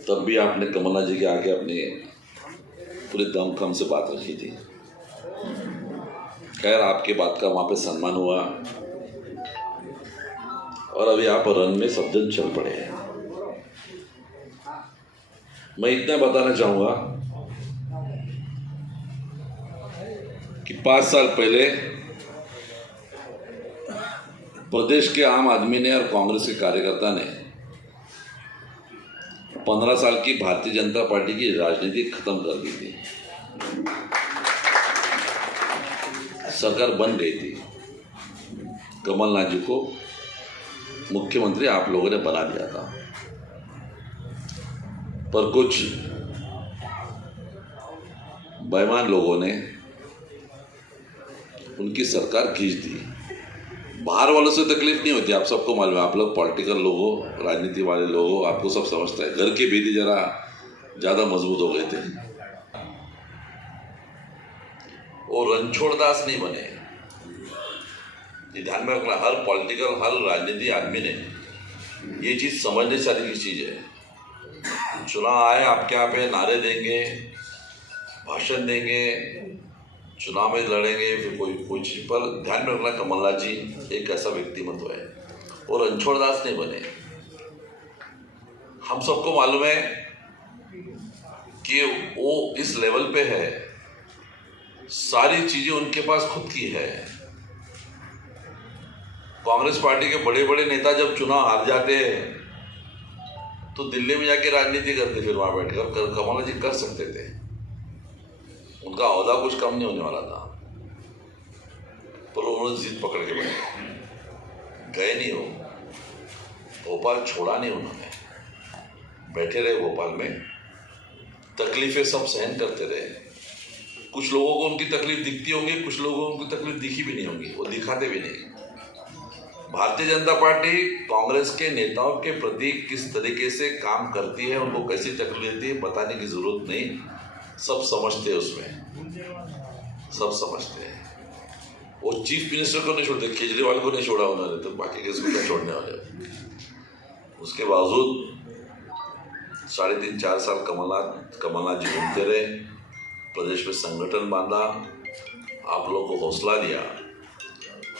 तब भी आपने कमलनाथ जी के आगे अपनी पूरे दमखम से बात रखी थी। खैर, आपके बात का वहां पे सम्मान हुआ और अभी आप रन में सब जन चल पड़े हैं। मैं इतना बताना चाहूंगा कि 5 साल पहले प्रदेश के आम आदमी ने और कांग्रेस के कार्यकर्ता ने 15 साल की भारतीय जनता पार्टी की राजनीति खत्म कर दी थी। सरकार बन गई थी। कमलनाथ जी को मुख्यमंत्री आप लोगों ने बना दिया था, पर कुछ बेईमान लोगों ने उनकी सरकार खींच दी। बाहर वालों से तकलीफ नहीं होती, आप सबको मालूम है। आप लोग पॉलिटिकल लोग हो, राजनीति वाले लोग हो, आपको सब समझता है। घर के भीतर जरा ज्यादा मजबूत हो गए थे। वो रणछोड़दास नहीं बने, ये ध्यान में रखना। हर पॉलिटिकल, हर राजनीति आदमी ने ये चीज समझने सारी चीज है। चुनाव आए, आपके यहाँ पे नारे देंगे, भाषण देंगे, चुनाव में लड़ेंगे, फिर कोई चीज पर ध्यान में रखना। कमलनाथ जी एक ऐसा व्यक्तिमत्व है, और रणछोड़दास नहीं बने। हम सबको मालूम है कि वो इस लेवल पे है, सारी चीजें उनके पास खुद की है। कांग्रेस पार्टी के बड़े बड़े नेता जब चुनाव हार जाते हैं तो दिल्ली में जाके राजनीति करते, फिर वहां बैठकर कमलनाथ जी कर सकते थे। उनका ओहदा कुछ कम नहीं होने वाला था, पर उन्होंने जिद पकड़ के बैठे। गए नहीं हो, भोपाल छोड़ा नहीं उन्होंने, बैठे रहे भोपाल में, तकलीफें सब सहन करते रहे। कुछ लोगों को उनकी तकलीफ दिखती होंगी, कुछ लोगों को उनकी तकलीफ दिखी भी नहीं होंगी, वो दिखाते भी नहीं। भारतीय जनता पार्टी कांग्रेस के नेताओं के प्रति किस तरीके से काम करती है, उनको कैसी तकलीफ देती है, बताने की जरूरत नहीं। सब समझते हैं, उसमें सब समझते हैं। वो चीफ मिनिस्टर को नहीं छोड़ते, केजरीवाल को नहीं छोड़ा उन्होंने, तो बाकी किसी को छोड़ने वाले। उसके बावजूद 3.5-4 साल कमलनाथ जी घूमते रहे, प्रदेश में संगठन बांधा, आप लोग को हौसला दिया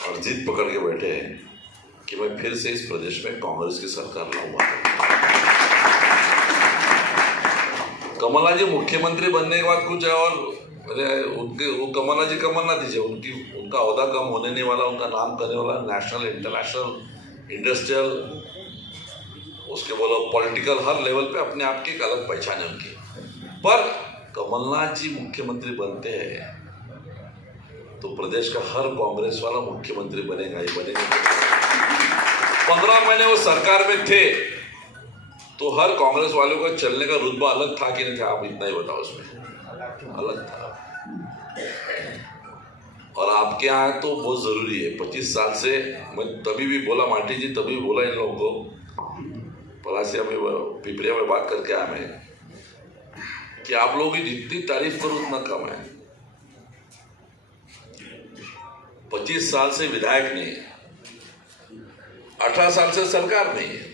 और जिद पकड़ के बैठे कि मैं फिर से इस प्रदेश में कांग्रेस की सरकार लाऊंगा। कमलनाथ जी मुख्यमंत्री बनने के बाद कुछ है, और वो कमलनाथ जी उनका ओहदा कम होने नहीं वाला, उनका नाम करने वाला नेशनल, इंटरनेशनल, इंडस्ट्रियल, उसके बोलो पॉलिटिकल, हर लेवल पे अपने आप की एक अलग पहचान है उनकी। पर कमलनाथ जी मुख्यमंत्री बनते हैं तो प्रदेश का हर कांग्रेस वाला मुख्यमंत्री बनेगा ही बनेगा। 15 महीने वो सरकार में थे तो हर कांग्रेस वालों का चलने का रुतबा अलग था कि नहीं था? आप इतना ही बताओ। उसमें अलग था। और आपके यहाँ तो बहुत जरूरी है। 25 साल से मैं तभी भी बोला, माटी जी तभी भी बोला इन लोगों को, पलासिया में, पिपरिया में बात करके आया मैं, कि आप लोगों की जितनी तारीफ करो उतना कम है। 25 साल से विधायक नहीं है, 18 साल से सरकार नहीं है,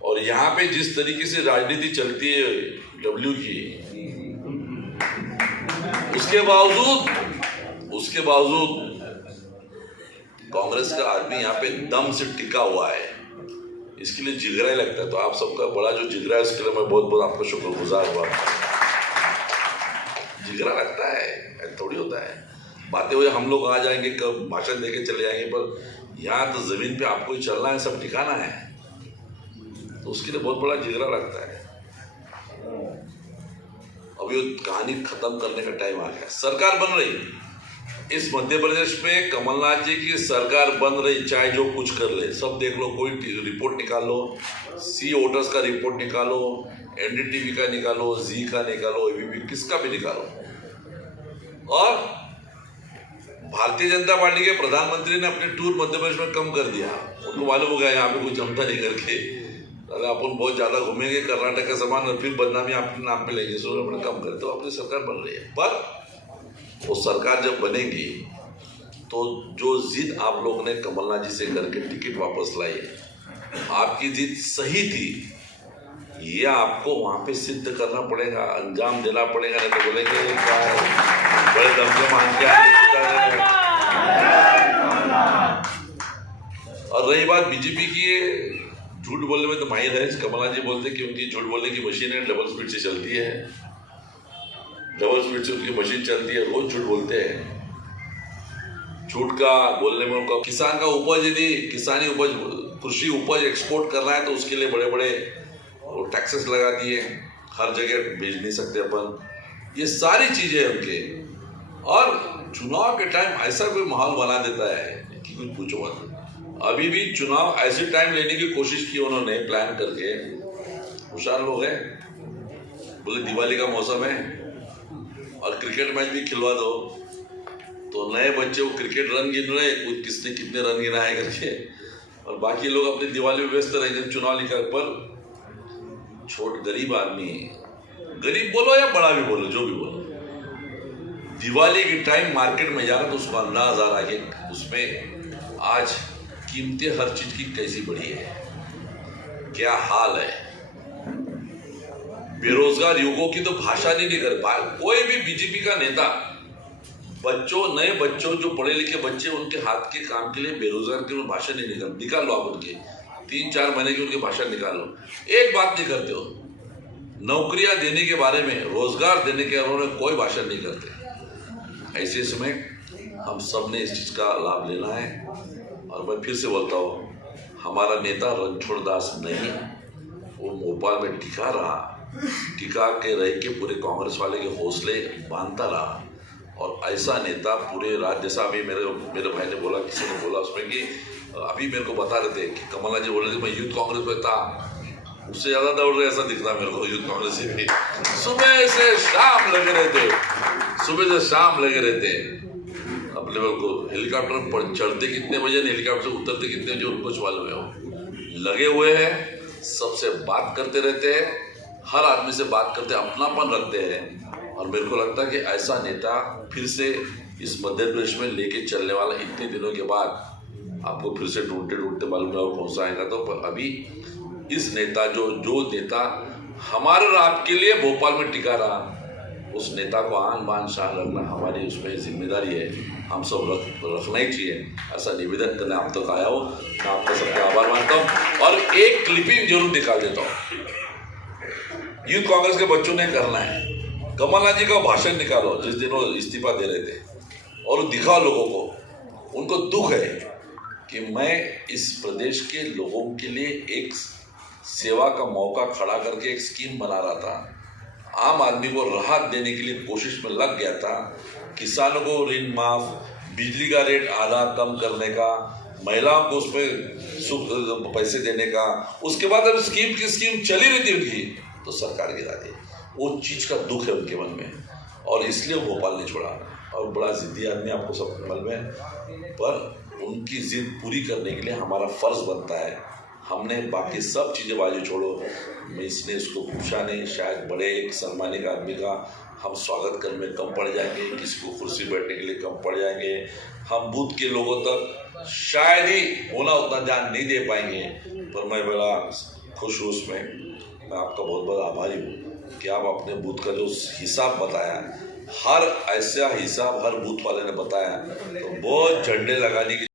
और यहाँ पे जिस तरीके से राजनीति चलती है डब्ल्यू की, उसके बावजूद कांग्रेस का आदमी यहाँ पे दम से टिका हुआ है। इसके लिए जिगरा ही लगता है। तो आप सबका बड़ा जो जिगरा है, उसके लिए मैं बहुत बहुत आपका शुक्रगुजार हुआ। जिगरा लगता है, थोड़ी होता है। बातें हुए हम लोग आ जाएंगे, कब भाषण देके चले जाएंगे, पर यहाँ तो जमीन पे आपको ही चलना है, सब ठिकाना है, तो उसके लिए बहुत बड़ा जिगरा लगता है। अभी वो कहानी खत्म करने का टाइम आ गया। सरकार बन रही इस मध्य प्रदेश में, कमलनाथ जी की सरकार बन रही, चाहे जो कुछ कर ले, सब देख लो। कोई रिपोर्ट निकाल लो, सी वोटर्स का रिपोर्ट निकालो, एनडीटीवी का निकालो, जी का निकालो, एबीपी, किसका भी निकालो। और भारतीय जनता पार्टी के प्रधानमंत्री ने अपने टूर मध्य प्रदेश में कम कर दिया। उनको मालूम हो गया यहाँ पे कुछ जमता नहीं करके, अपन बहुत ज्यादा घूमेंगे कर्नाटक का समान, और फिर बदनामी अपने नाम पे लेंगे, सो अपने कम करते, तो अपनी सरकार बन रही है। पर वो सरकार जब बनेगी तो जो जिद आप लोग ने कमलनाथ जी से करके टिकट वापस लाई, आपकी जिद सही थी। ये आपको वहां पे सिद्ध करना पड़ेगा, अंजाम देना पड़ेगा, नहीं तो बोलेंगे क्या बड़े दम से मान के आगे। और रही बात बीजेपी की, झूठ बोलने में तो माहिर है। कमलनाथ जी बोलते कि उनकी झूठ बोलने की मशीन है, डबल स्पीड से चलती है, डबल स्पीड से उनकी मशीन चलती है, रोज झूठ बोलते हैं। झूठ का बोलने में उनका किसान का उपज, यदि किसानी उपज, कृषि उपज एक्सपोर्ट करना है तो उसके लिए बड़े बड़े टैक्सेस लगा दिए, हर जगह भेज नहीं सकते अपन, ये सारी चीजें उनके। और चुनाव के टाइम ऐसा कोई माहौल बना देता है कि कुछ पूछो मत। अभी भी चुनाव ऐसे टाइम लेने की कोशिश की उन्होंने, प्लान करके। होशियार लोग हैं, बोले दिवाली का मौसम है और क्रिकेट मैच भी खिलवा दो, तो नए बच्चे वो क्रिकेट रन गिन रहे, किसने कितने रन गिनाए करके, और बाकी लोग अपनी दिवाली में व्यस्त रहेंगे चुनाव लिखा पर। छोट गरीब आदमी, गरीब बोलो या बड़ा भी बोलो, जो भी बोलो, दिवाली के टाइम मार्केट में जा रहा तो उसको अंदाज आ रहा है कि उसमें आज कीमतें हर चीज की कैसी बढ़ी है, क्या हाल है। बेरोजगार युवकों की तो भाषा नहीं कर पा कोई भी बीजेपी का नेता। बच्चों, नए बच्चों, जो पढ़े लिखे बच्चे, उनके हाथ के काम के लिए बेरोजगार की भाषा नहीं निकाल लो आप उनके 3-4 महीने की उनकी भाषा निकाल लो, एक बात नहीं करते हो। नौकरियां देने के बारे में, रोजगार देने के बारे में कोई भाषण नहीं करते। ऐसे समय हम सब ने इस चीज का लाभ लेना है। और मैं फिर से बोलता हूँ, हमारा नेता रणछोड़ दास नहीं, वो भोपाल में टिका रहा, टिका के रह के पूरे कांग्रेस वाले के हौसले बांधता रहा। और ऐसा नेता पूरे राज्य, जैसा अभी मेरे भाई ने बोला, किसी ने बोला उसमें कि अभी मेरे को बता रहे थे कि कमलनाथ जी बोल रहे थे मैं यूथ कांग्रेस में था, उससे ज्यादा दौड़ रहे, ऐसा दिख रहा मेरे को यूथ कांग्रेस से भी। सुबह से शाम लगे रहते, सुबह से शाम लगे रहते अपने को। हेलीकॉप्टर पर चढ़ते कितने बजे, हेलीकॉप्टर से उतरते कितने बजे, उनको मालूम है। वो लगे हुए हैं, सबसे बात करते रहते हैं, हर आदमी से बात करते, अपनापन रखते हैं। और मेरे को लगता है कि ऐसा नेता फिर से इस मध्य प्रदेश में लेके चलने वाला, इतने दिनों के बाद आपको फिर से ढूंढते ढूंढते मालूम है और कौन सा आएगा। तो अभी इस नेता जो नेता हमारे और आपके लिए भोपाल में टिका रहा, उस नेता को आन बान शान रखना हमारी उसमें जिम्मेदारी है, हम सब रखना ही चाहिए। ऐसा निवेदन करने आप तक आया हो, मैं आपका सबका आभार मानता हूँ। और एक क्लिपिंग जरूर निकाल देता हूँ, यूथ कांग्रेस के बच्चों ने करना है, कमलनाथ जी का भाषण निकालो जिस दिन वो इस्तीफा दे रहे थे, और दिखाओ लोगों को। उनको दुख है कि मैं इस प्रदेश के लोगों के लिए एक सेवा का मौका खड़ा करके एक स्कीम बना रहा था, आम आदमी को राहत देने के लिए कोशिश में लग गया था। किसानों को ऋण माफ, बिजली का रेट आधा कम करने का, महिलाओं को उसमें पैसे देने का। उसके बाद अब स्कीम की स्कीम चली रही थी उनकी, तो सरकार गिरा दी। वो चीज का दुख है उनके मन में, और इसलिए भोपाल नहीं छोड़ा। और बड़ा जिद्दी आदमी, आपको सब मालूम है, पर उनकी जिद पूरी करने के लिए हमारा फर्ज बनता है। हमने बाकी सब चीज़ें बाजू छोड़ो, मैं इसने इसको पूछा नहीं, शायद बड़े एक सम्मानित आदमी का हम स्वागत करने में कम पड़ जाएंगे, किसी को कुर्सी बैठने के लिए कम पड़ जाएंगे, हम बूथ के लोगों तक शायद ही होना उतना ध्यान नहीं दे पाएंगे। पर मैं बड़ा खुश हूँ उसमें, मैं आपका बहुत बहुत आभारी हूँ कि आप अपने बूथ का जो हिसाब बताया, हर ऐसा हिसाब हर बूथ वाले ने बताया, तो बहुत झंडे लगाने की